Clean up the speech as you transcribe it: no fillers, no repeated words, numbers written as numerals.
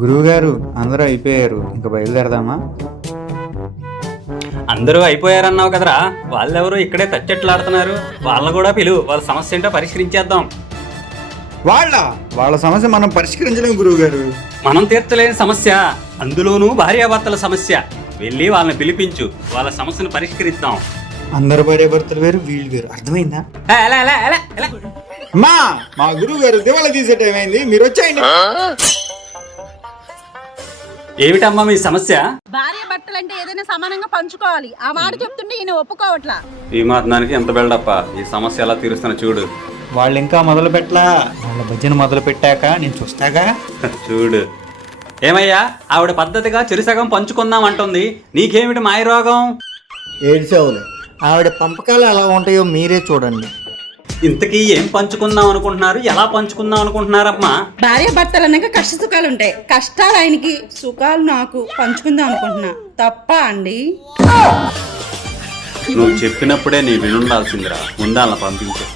గురువుగారు అందరూ అయిపోయారు, ఇంకా బయలుదేరదామా? అందరూ అయిపోయారన్నావు కదరా, వాళ్ళెవరో ఇక్కడే తచ్చెట్లాడుతున్నారు. వాళ్ళని కూడా పిలువు, వాళ్ళ సమస్య ఏంటో పరిష్కరించేద్దాం. వాళ్ళ సమస్య మనం పరిష్కరించలేము గురువుగారు. మనం తీర్చలేని సమస్య, అందులోనూ భార్యాభర్తల సమస్య. వెళ్ళి వాళ్ళని పిలిపించు, వాళ్ళ సమస్యను పరిష్కరిద్దాం. అందరు భార్యాభర్తలు వేరు, వీళ్ళు వేరు, అర్థమైందా? అమ్మా, మా గురువు గారు దివాళా తీసే టైం అయింది, మీరు వచ్చాయండి. ఏమిటమ్మా మీ సమస్య? భార్య భర్తలు అంటే ఏదైనా సమానంగా పంచుకోవాలి. ఆ మాట చెప్తుంటే ఈయన ఒప్పుకోవట్లా. ఈ మాత్రానికి ఎంత బెల్డప్ప? ఈ సమస్య ఎలా తీరుస్తున్నా చూడు. వాళ్ళు ఇంకా మొదలు పెట్టలా, వాళ్ళ భజన మొదలు పెట్టాక నేను చూస్తాగా. చూడు. ఏమయ్యా, ఆవిడ పద్ధతిగా చెరుసగం పంచుకుందాం అంటుంది, నీకేమిటి మాయరోగం? ఏడ్చావులే, ఆవిడ పంపకాలు ఎలా ఉంటాయో మీరే చూడండి. ఇంతకీ ఏం పంచుకుందాం అనుకుంటున్నారు, ఎలా పంచుకుందాం అనుకుంటున్నారమ్మా? భార్య భర్తలు అన్నాక కష్ట సుఖాలు ఉంటాయి. కష్టాలు ఆయనకి, సుఖాలు నాకు పంచుకుందాం అనుకుంటున్నా. తప్ప అండి? నువ్వు చెప్పినప్పుడే నీ వినుండాల్సిందిరా. ముందాలను పంపించే.